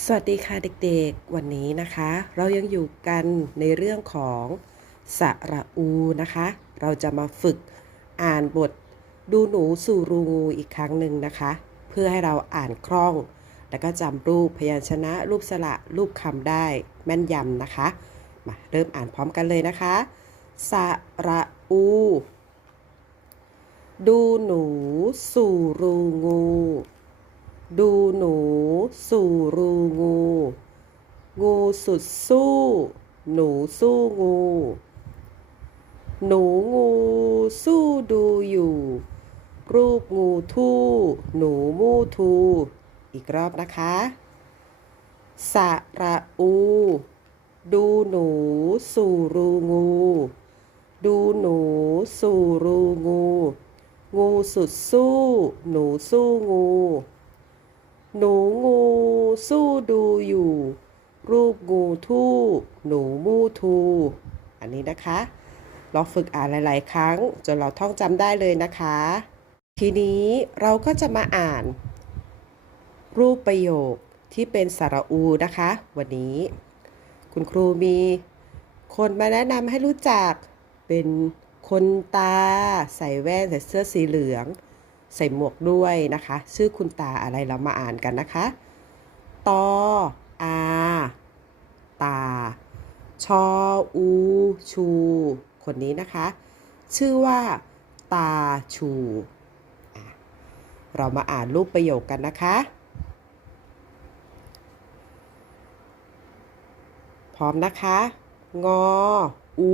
สวัสดีค่ะเด็กๆ วันนี้นะคะ เรายังอยู่กันในเรื่องของสระอูนะคะ เราจะมาฝึกอ่านบทดูหนูสู่รูงูอีกครั้งหนึ่งนะคะ เพื่อให้เราอ่านคล่อง แล้วก็จำรูปพยัญชนะ รูปสระรูปคำได้แม่นยำนะคะ มาเริ่มอ่านพร้อมกันเลยนะคะสระอู ดูหนูสู่รูงู ดูหนู สู่รูงู งูสุดสู้ หนูสู้งู หนูงูสู้ดูอยู่ รูปงูทู่ หนูมู่ทู อีกรอบนะคะสะระอู ดูหนู สู่รูงู ดูหนู สู่รูงู งูสุดสู้ หนูสู้งู หนูงูสู้ดูอยู่ รูปงูทู่ หนูมู่ทู อันนี้นะคะเราฝึกอ่านหลาย ๆ ครั้ง จนเราท่องจำได้เลยนะคะ ทีนี้เราก็จะมาอ่าน รูปประโยคที่เป็นสระอูนะคะ วันนี้ คุณครูมี คนมาแนะนำให้รู้จักเป็นคนตา ใส่แว่นใส่เสื้อสีเหลือง ใส่หมวกด้วยนะคะ ชื่อคุณตาอะไรเรามาอ่านกันนะคะตออาตา ชออู ชู คนนี้นะคะ ชื่อว่า ตาชู เรามาอ่านรูปประโยคกันนะคะ พร้อมนะคะ งอ อู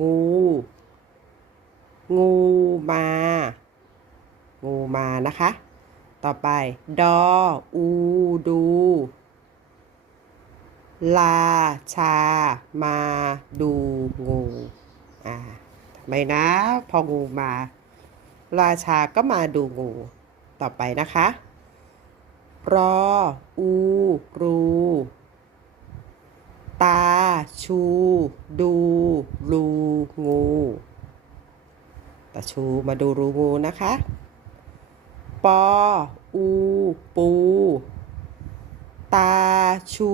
งู งูมา งูมานะคะ ต่อไป ดอ อู ดู ลา ชา มา ดู งูอ่าทำไมนะ พองูมา ราชาก็มาดูงู ต่อไปนะคะ รอ อู รู ตา ชู ดู รู งูตาชูมาดูรูงูนะคะ ปอ อู ปู ตา ชู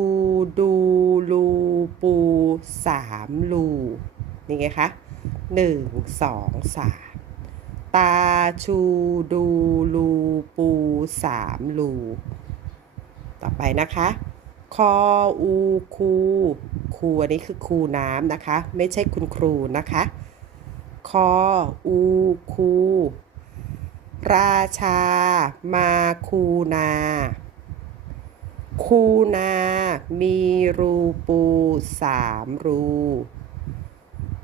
ดู ลู ปูสามลูนี่ไงคะหนึ่งสองสามตา ชู ดู ลู ปูสามลู ต่อไปนะคะ คอ อู คูครูอันนี้คือครูน้ำนะคะ ไม่ใช่คุณครูนะคะ คอ อู คู ราชา มาคูนา คูนา มีรูปูสามรู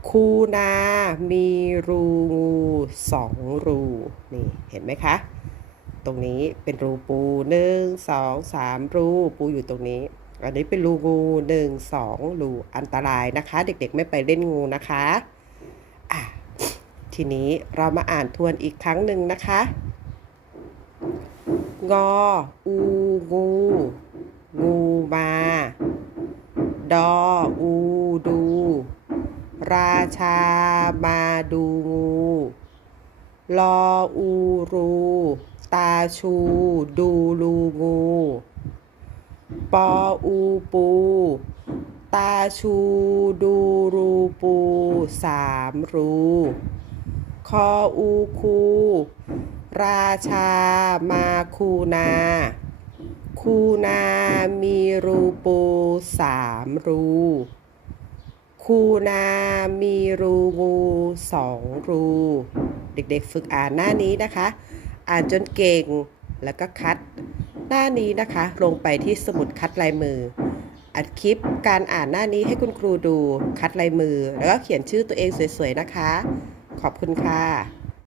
คูนา มีรูงูสองรู นี่เห็นไหมคะ ตรงนี้เป็นรูปูหนึ่งสองสามรูปูอยู่ตรงนี้ อันนี้เป็นรูงูหนึ่งสองรูอันตรายนะคะ เด็กๆไม่ไปเล่นงูนะคะ อะ ทีนี้เรามาอ่านทวนอีกครั้งหนึ่งนะคะ งอ อู งู งูมา ดอ อู ดู ราชา มาดูงู ลอ อู รู ตาชู ดูลูงู ปอ อู ปูตาชูดูรูปูสามรู คออูคู ราชามาคูนา คูนามีรูปูสามรู คูนามีรูงูสองรู เด็กๆฝึกอ่านหน้านี้นะคะ อ่านจนเก่งแล้วก็คัด หน้านี้นะคะ ลงไปที่สมุดคัดลายมืออัดคลิปการอ่านหน้านี้ให้คุณครูดูคัดลายมือ แล้วก็เขียนชื่อตัวเองสวยๆนะคะ ขอบคุณค่ะ